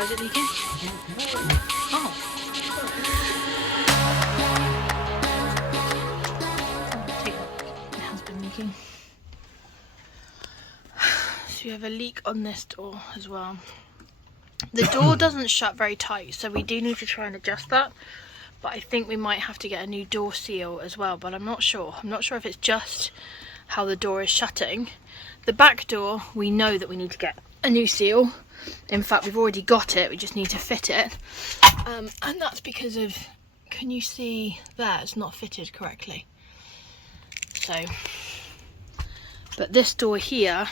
Why is it leaking? Oh. It has been leaking. So we have a leak on this door as well. The door doesn't shut very tight, so we do need to try and adjust that. But I think we might have to get a new door seal as well, but I'm not sure. I'm not sure if it's just how the door is shutting. The back door, we know that we need to get a new seal. In fact, we've already got it, we just need to fit it. And that's because of, can you see there, it's not fitted correctly. So, but this door here,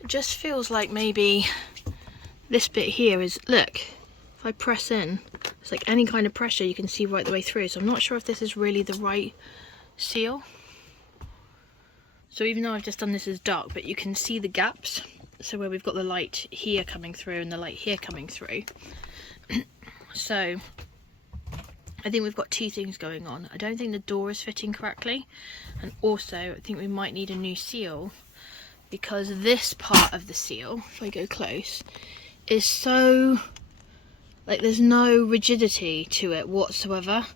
it just feels like maybe this bit here is, look, if I press in, it's like any kind of pressure you can see right the way through. So I'm not sure if this is really the right seal. So even though I've just done this as dark, but you can see the gaps. So where we've got the light here coming through and the light here coming through. So I think we've got two things going on. I don't think the door is fitting correctly. And also I think we might need a new seal, because this part of the seal, if I go close, is so, like, there's no rigidity to it whatsoever.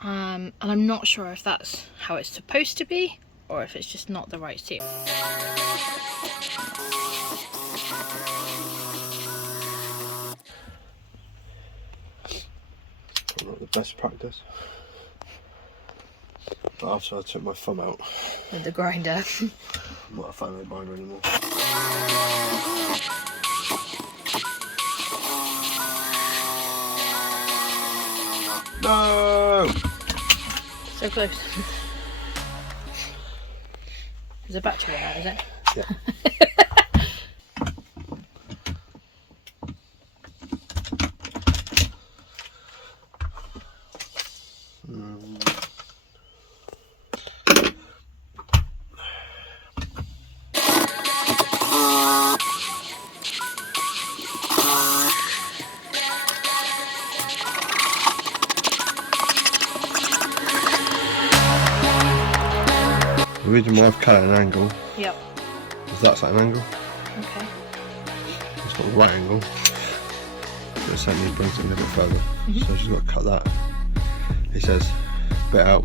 And I'm not sure if that's how it's supposed to be, or if it's just not the right seal. Not the best practice. But after I took my thumb out With the grinder. I'm not a fan of the grinder anymore. No! So close. There's a battery in that, is it? Yeah. The reason why I've cut at an angle, Yep. is that's at an angle. Okay. It's not the right angle, but it certainly brings it a little bit further. So I've just got to cut that. He says, bit out.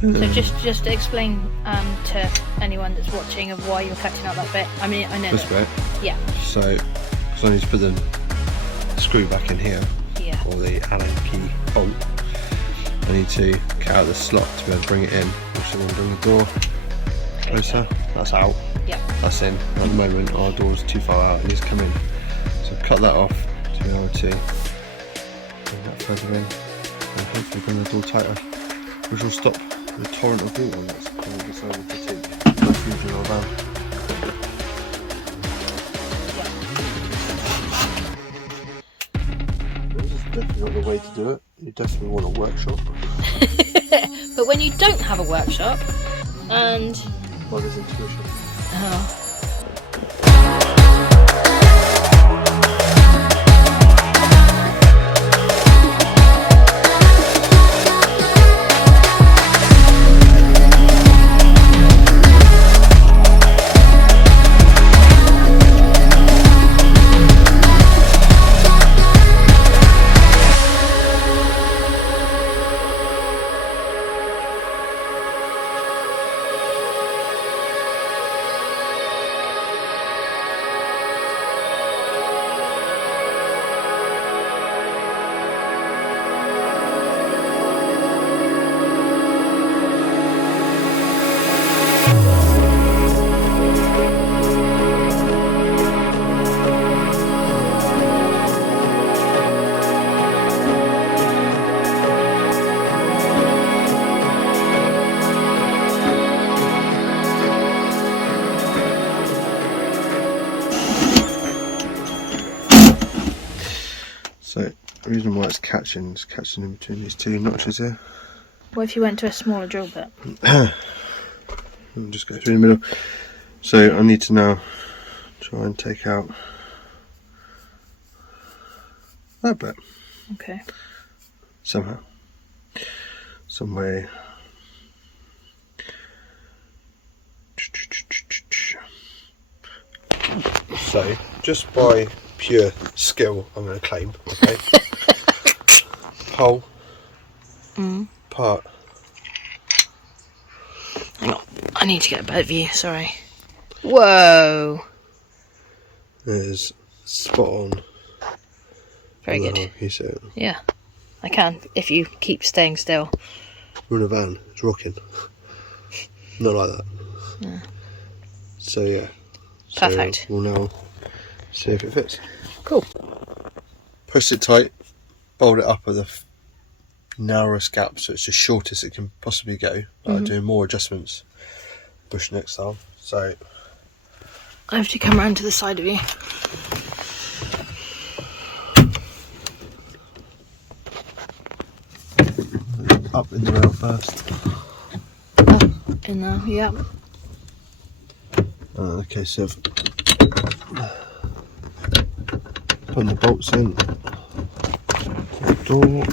So just to explain to anyone that's watching of why you're cutting out that bit. I mean, I know This bit. Yeah. So, because I need to put the screw back in here, Yeah. or the Allen key bolt, I need to cut out the slot to be able to bring it in, which will then bring the door closer. That's out. Yeah. That's in. At the moment our door's too far out, it needs to come in. So cut that off to be able to bring that further in and hopefully bring the door tighter, which will stop the torrent of water that's decided to take refuge in our van. This is definitely not the way to do it. You definitely want a workshop. But when you don't have a workshop and... Well, there's intuition. Oh. So the reason why it's catching in between these two notches here. What if you went to a smaller drill bit? I'll just go through the middle. So I need to now try and take out that bit. Okay. Somehow. Some way. So, just by pure skill, I'm going to claim, okay? Whole part. Hang on, I need to get a better view, sorry. Whoa! Is spot on. Very good. Can you see it? Yeah, I can, if you keep staying still. We're in a van, it's rocking. Not like that. Yeah. So yeah. Perfect. So we'll now see if it fits. Cool. Press it tight, bolt it up at the narrowest gap so it's the shortest it can possibly go. Doing more adjustments bushneck style. So I have to come around to the side of you. up in the rail first. Up in there, yeah. Okay, so putting the bolts in the door.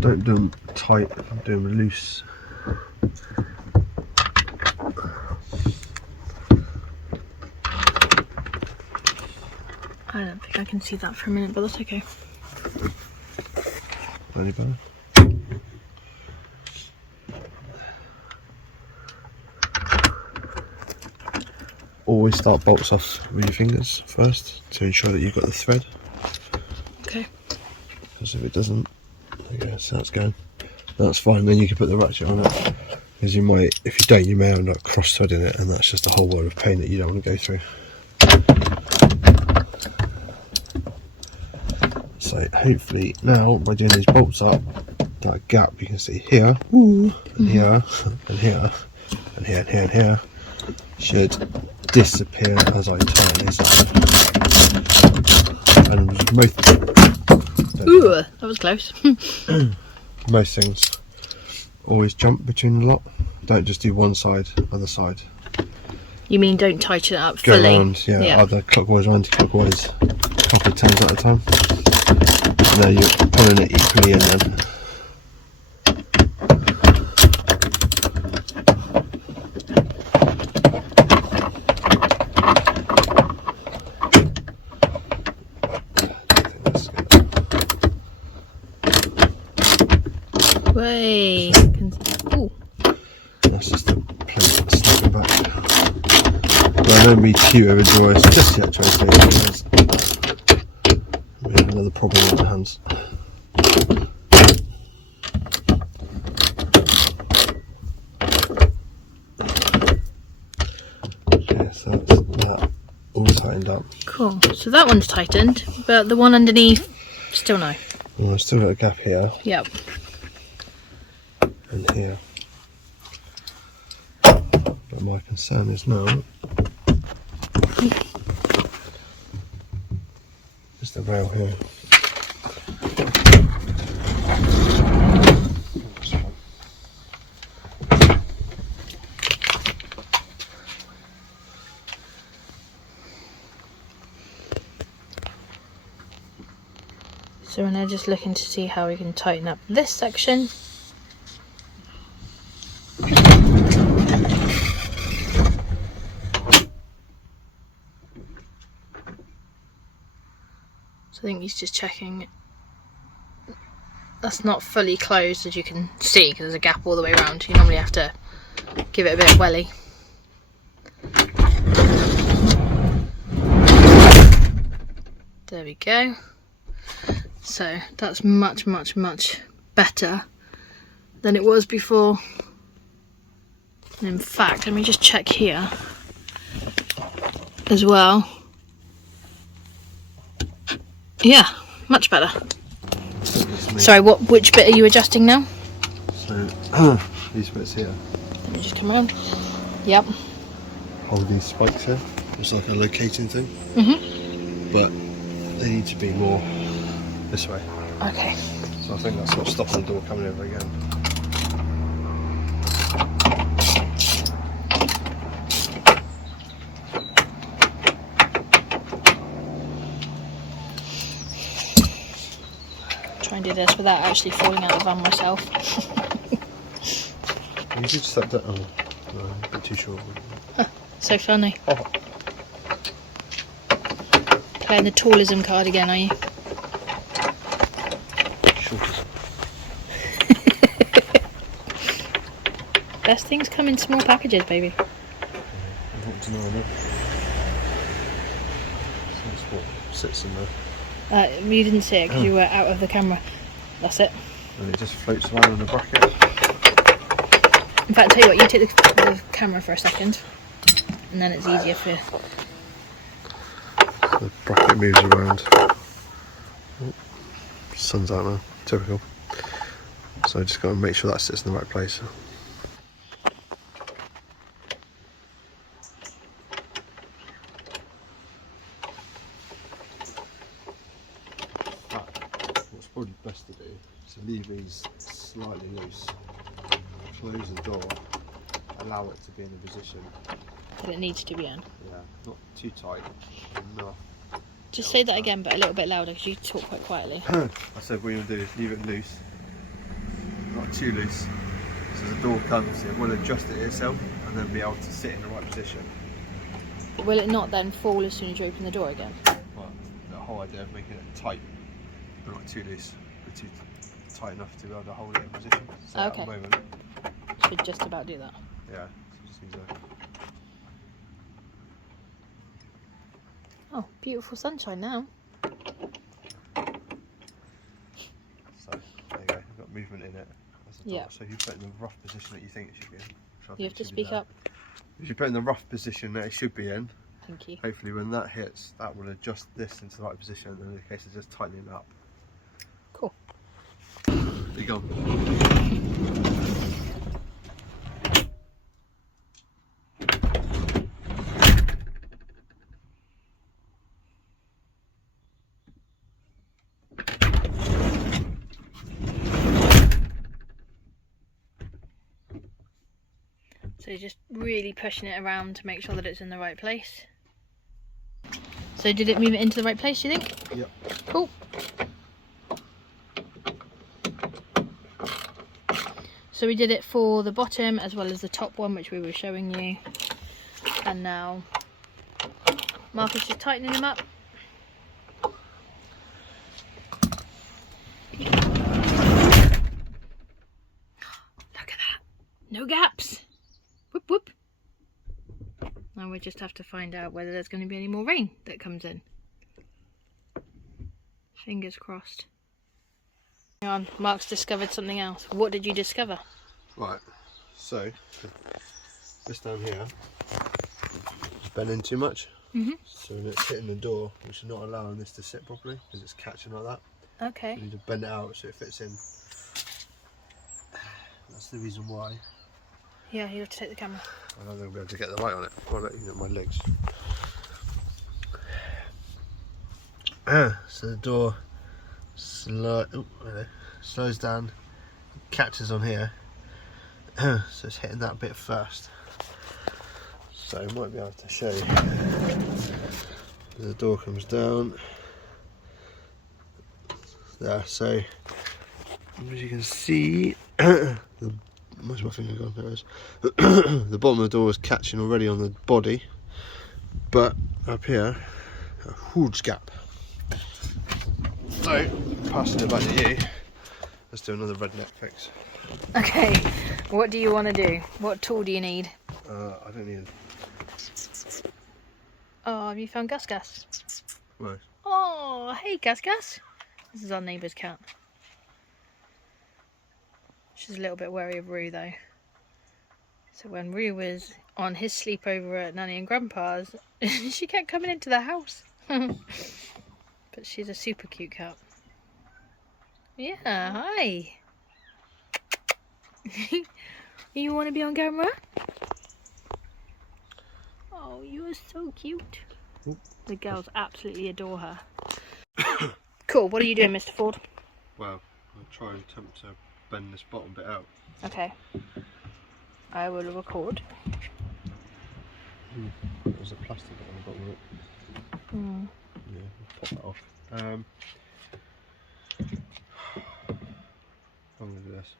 Don't do them tight, do them loose. I don't think I can see that for a minute, but that's okay. Any better? Always start bolts off with your fingers first to ensure that you've got the thread. Okay. Because if it doesn't, there you go, so that's going. That's fine, then you can put the ratchet on it. Because you might, if you don't, you may end up cross-threading it, and that's just a whole world of pain that you don't want to go through. So hopefully now, by doing these bolts up, that gap you can see here, and here, and here, and here, and here, and here, should disappear as I tighten this up. And Ooh, that was close. most things always jump between the lot. Don't just do one side, other side. You mean don't tighten it up Go fully? around, yeah, either clockwise or anti-clockwise, a couple of times at a time. And then you're pulling it equally in then. Way. Ooh. That's just a plate snapping back. Well, I don't be too overjoyous just yet, Tracy, because we have another problem on our hands. Okay, so that's that all tightened up. Cool. So that one's tightened, but the one underneath, still no. Well, I've still got a gap here Yep. and here. But my concern is now just the rail here. So we're now just looking to see how we can tighten up this section. So I think he's just checking. That's not fully closed, as you can see, because there's a gap all the way around. You normally have to give it a bit of welly. There we go. So that's much, much, much better than it was before. And in fact, let me just check here as well. Yeah, much better. Sorry, which bit are you adjusting now? So these bits here. Let me just come around. Yep. Hold these spikes here. It's like a locating thing. But they need to be more this way. Okay. So I think that's what's stopping the door coming over again. Try and do this without actually falling out of the van myself. You could step that on. No, a bit too short. So funny. Oh. Playing the tourism card again, are you? Shorter. Best things come in small packages, baby. I want to know that. That's what sits in there. You didn't see it because you were out of the camera. That's it. And it just floats around in the bracket. In fact, tell you what, you take the camera for a second, and then it's easier for. The bracket moves around. Oh, sun's out now. Typical. So I just got to make sure that sits in the right place. What's probably best to do is to leave these slightly loose, close the door, allow it to be in a position. That it needs to be in. Yeah, not too tight, enough. Just say that again, but a little bit louder because you talk quite quietly. I said what you're going to do is leave it loose, not too loose, so as the door comes it will adjust it itself and then be able to sit in the right position. But will it not then fall as soon as you open the door again? Well, the whole idea of making it tight, but not too loose, but too tight enough to be able to hold it in position. So Okay. at the moment, Should just about do that. yeah, so just need to. Oh, beautiful sunshine now. So there you go, you've got movement in it. That's the door. Yeah. So if you put it in the rough position that you think it should be in. You have to speak up. If you put it in the rough position that it should be in, Thank you. hopefully when that hits, that will adjust this into the right position, and in the case of just tightening it up. Cool. There you go. So you're just really pushing it around to make sure that it's in the right place. So did it move it into the right place, do you think? Yep. Cool. So we did it for the bottom as well as the top one, which we were showing you. And now Mark is just tightening them up. Look at that. No gaps. Whoop whoop. Now we just have to find out whether there's going to be any more rain that comes in. Fingers crossed. Hang on, Mark's discovered something else. What did you discover? Right, so this down here is bending too much. So when it's hitting the door, which is not allowing this to sit properly because it's catching like that. Okay. You need to bend it out so it fits in. That's the reason why. Yeah, you have to take the camera. I don't think I'll be able to get the light on it. I'll let you know my legs. So the door slows down, catches on here, so it's hitting that bit first. So I might be able to show you. The door comes down there, so as you can see, where's my finger gone? There it is. The bottom of the door is catching already on the body, but up here, a huge gap. So, passing it back to you, let's do another redneck fix. Okay, what do you want to do? What tool do you need? I don't need. Oh, have you found Gus Gus? No. Oh, hey Gus Gus. This is our neighbour's cat. She's a little bit wary of Roo though. So when Roo was on his sleepover at Nanny and Grandpa's, she kept coming into the house. But she's a super cute cat. Yeah, hi. You want to be on camera? Oh, you are so cute. Oop. The girls absolutely adore her. Cool, what are you doing, Mr. Ford? Well, I'll try and attempt to bend this bottom bit out. Okay. I will record. There's a plastic bit on the bottom of it. Yeah, I'll pop that off. I'm going to do this.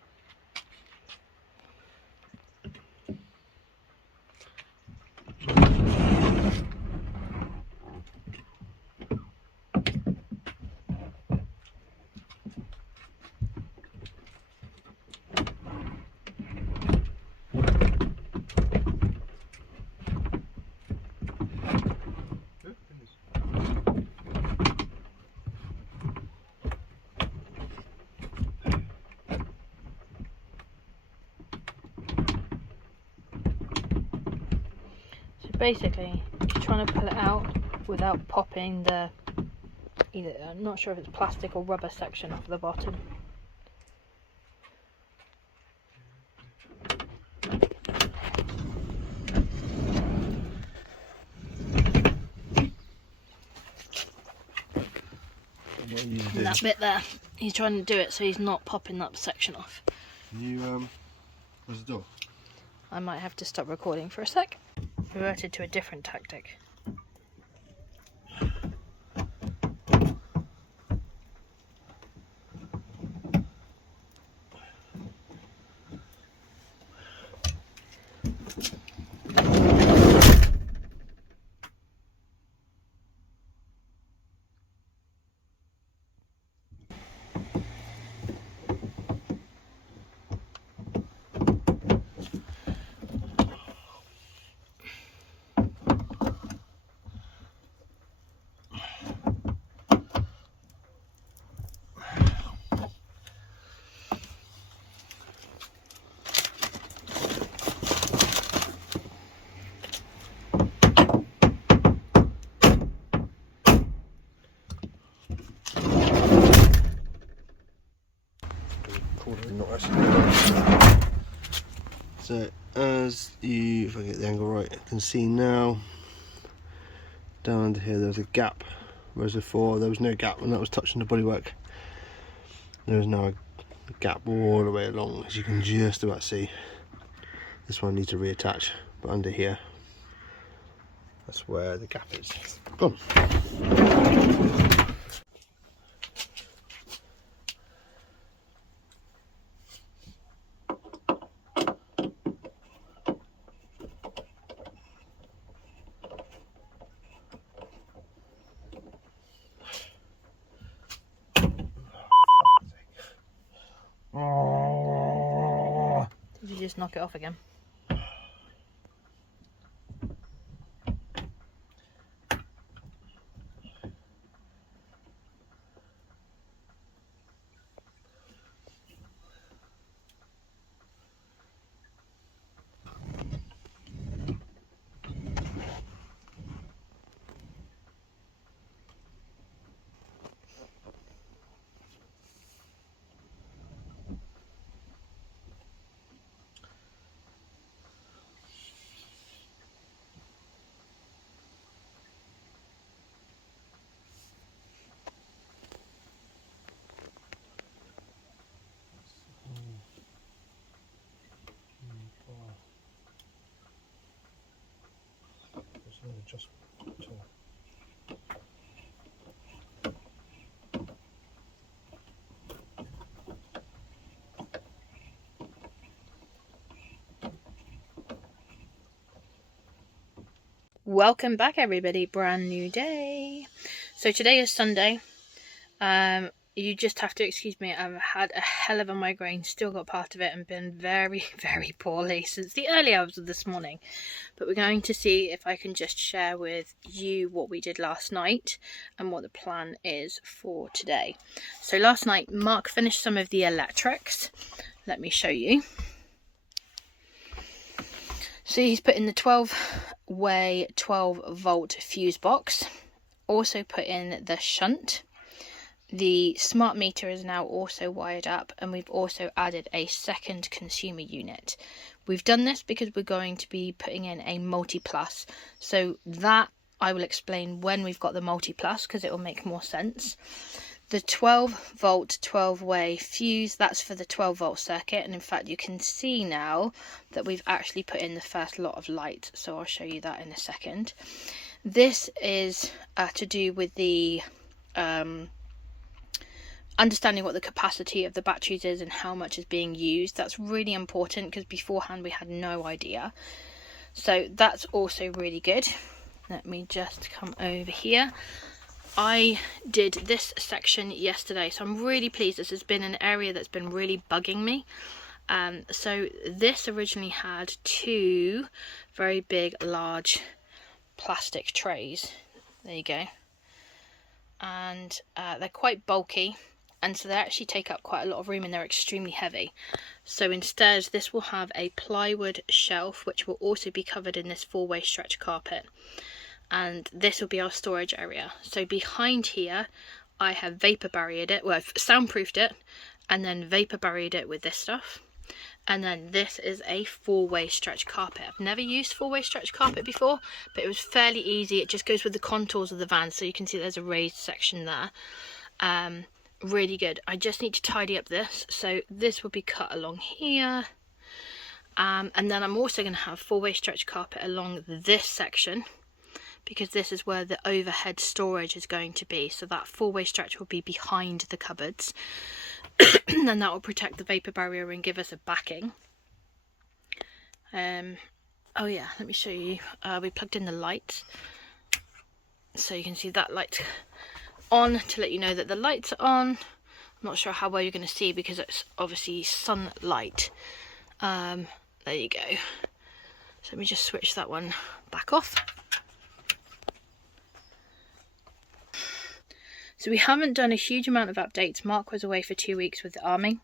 Basically, you're trying to pull it out without popping the I'm not sure if it's plastic or rubber section off the bottom. And that bit there, he's trying to do it so he's not popping that section off. Where's the door? I might have to stop recording for a sec. Reverted to a different tactic. So as you, if I get the angle right, you can see now down under here there's a gap, whereas before there was no gap when that was touching the bodywork. There is now a gap all the way along, as you can just about see. This one needs to reattach, but under here, that's where the gap is. Gone. Did you just knock it off again? Just Welcome back everybody, brand new day. So today is Sunday. You just have to excuse me, I've had a hell of a migraine, still got part of it, and been very, very poorly since the early hours of this morning. But we're going to see if I can just share with you what we did last night and what the plan is for today. So last night, Mark finished some of the electrics. Let me show you. So he's put in the 12-way 12-volt fuse box. Also put in the shunt. The smart meter is now also wired up, and we've also added a second consumer unit. We've done this because we're going to be putting in a multi-plus, so that I will explain when we've got the multi-plus, because it will make more sense. The 12-volt 12-way fuse, that's for the 12-volt circuit, and in fact you can see now that we've actually put in the first lot of light, so I'll show you that in a second. This is to do with the understanding what the capacity of the batteries is and how much is being used. That's really important because beforehand we had no idea. So that's also really good. Let me just come over here. I did this section yesterday, so I'm really pleased. This has been an area that's been really bugging me. So this originally had two very big, large plastic trays. There you go. And they're quite bulky. and so they actually take up quite a lot of room and they're extremely heavy. So instead this will have a plywood shelf which will also be covered in this 4-way stretch carpet, and this will be our storage area. So behind here I have vapor barriered it, well I've soundproofed it and then vapor barriered it with this stuff. And then this is a 4-way stretch carpet. I've never used 4-way stretch carpet before, but it was fairly easy. It just goes with the contours of the van, so you can see there's a raised section there. Really good. I just need to tidy up this, so this will be cut along here. And then I'm also going to have 4-way stretch carpet along this section, because this is where the overhead storage is going to be. So that 4-way stretch will be behind the cupboards. And that will protect the vapor barrier and give us a backing. Oh yeah, let me show you. We plugged in the lights, so you can see that light's on to let you know that the lights are on. I'm not sure how well you're going to see because it's obviously sunlight. There you go. So let me just switch that one back off. So we haven't done a huge amount of updates. Mark was away for 2 weeks with the army.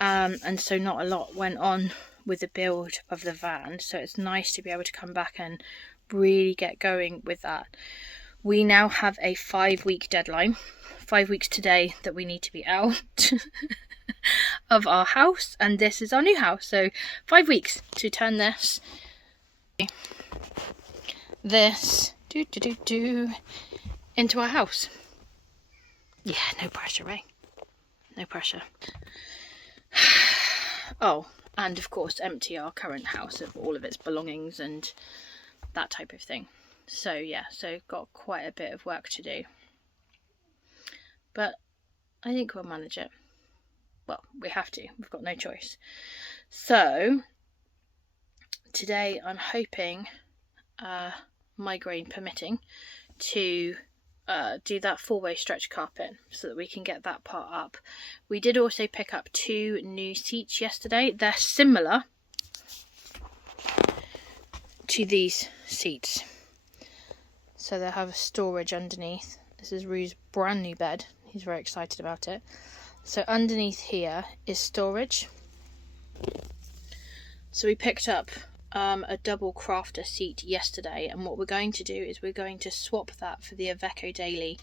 And so not a lot went on with the build of the van. So it's nice to be able to come back and really get going with that. We now have a 5-week deadline. 5 weeks today that we need to be out of our house. And this is our new house. So 5 weeks to turn this into our house. Yeah, no pressure, eh? No pressure. Oh, and of course empty our current house of all of its belongings and that type of thing. So yeah, so got quite a bit of work to do. But I think we'll manage it. Well, we have to. We've got no choice. So today I'm hoping, migraine permitting, to do that 4-way stretch carpet so that we can get that part up. We did also pick up 2 new seats yesterday. They're similar to these seats, so they'll have a storage underneath. This is Rue's brand new bed. He's very excited about it. So underneath here is storage. So we picked up a double crafter seat yesterday, and what we're going to do is we're going to swap that for the Iveco Daily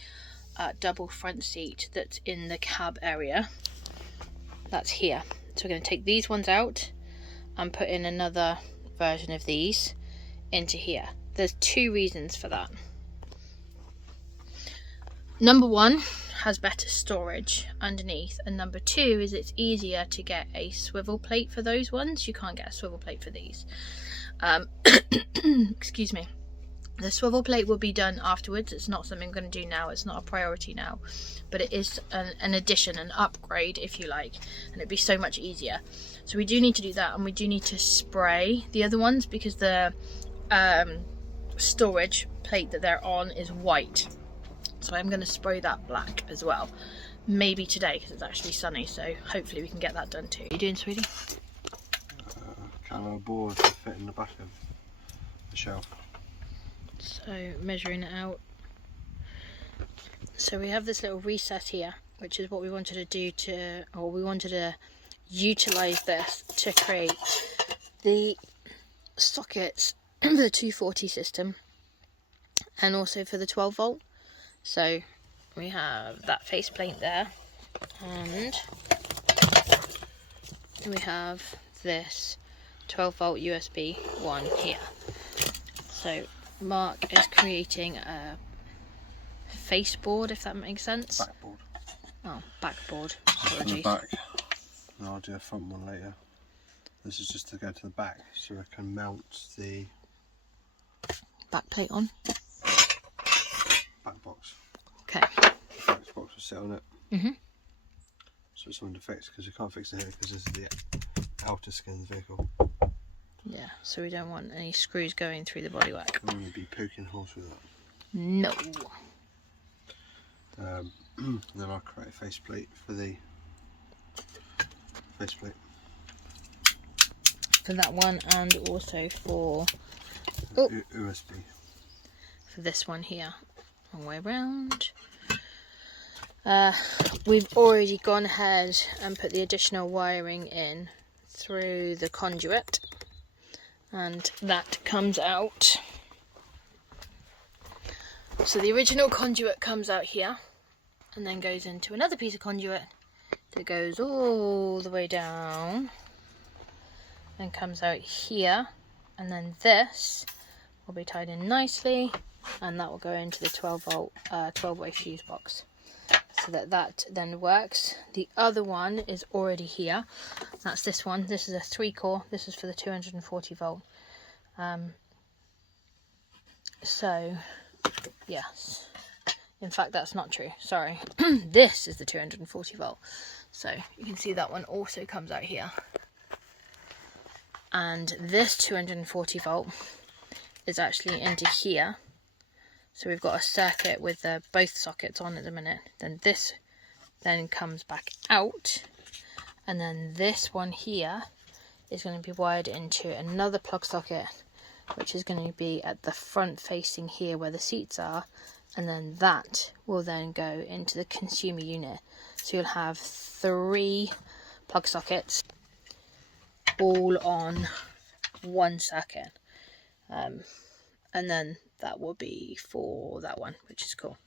double front seat that's in the cab area. That's here. So we're going to take these ones out and put in another version of these into here. There's 2 reasons for that. Number 1, has better storage underneath, and number 2 is it's easier to get a swivel plate for those ones. You can't get a swivel plate for these. Excuse me. The swivel plate will be done afterwards. It's not something I'm going to do now. It's not a priority now, but it is an addition, an upgrade if you like, and it'd be so much easier. So we do need to do that, and we do need to spray the other ones because the storage plate that they're on is white. So I'm going to spray that black as well. Maybe today because it's actually sunny, so hopefully we can get that done too. What are you doing, sweetie? Camo board to fit in the back of the shelf. So measuring it out. So we have this little recess here, which is what we wanted to do we wanted to utilise this to create the sockets, the 240 system, and also for the 12 volt. So we have that faceplate there, and we have this 12 volt USB one here. So Mark is creating a faceboard, if that makes sense. Backboard. Oh, backboard. On the Apologies. back. And I'll do a front one later. This is just to go to the back, so I can mount the Back plate on. back box. Okay. The back box will sit on it. Mhm. So it's something to fix because you can't fix it here because this is the outer skin of the vehicle. Yeah. So we don't want any screws going through the bodywork. I'm going to be poking holes through that. No. Then I'll create a faceplate for the faceplate. For that one, and also for USB. for this one here. Wrong way around. We've already gone ahead and put the additional wiring in through the conduit, and that comes out. So the original conduit comes out here and then goes into another piece of conduit that goes all the way down and comes out here, and then this will be tied in nicely, and that will go into the 12-way fuse box, so that then works. The other one is already here. That's this one. This is a 3-core. This is for the 240 volt. So yes, in fact that's not true, sorry. This is the 240 volt, so you can see that one also comes out here, and this 240 volt is actually into here. So we've got a circuit with both sockets on at the minute. Then this then comes back out, and then this one here is going to be wired into another plug socket, which is going to be at the front facing here where the seats are, and then that will then go into the consumer unit. So you'll have 3 plug sockets all on one circuit, and then that will be for that one, which is cool.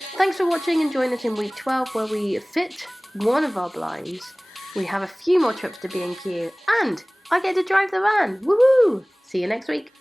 Thanks for watching, and join us in week 12 where we fit one of our blinds. We have a few more trips to B&Q, and I get to drive the van. Woohoo! See you next week.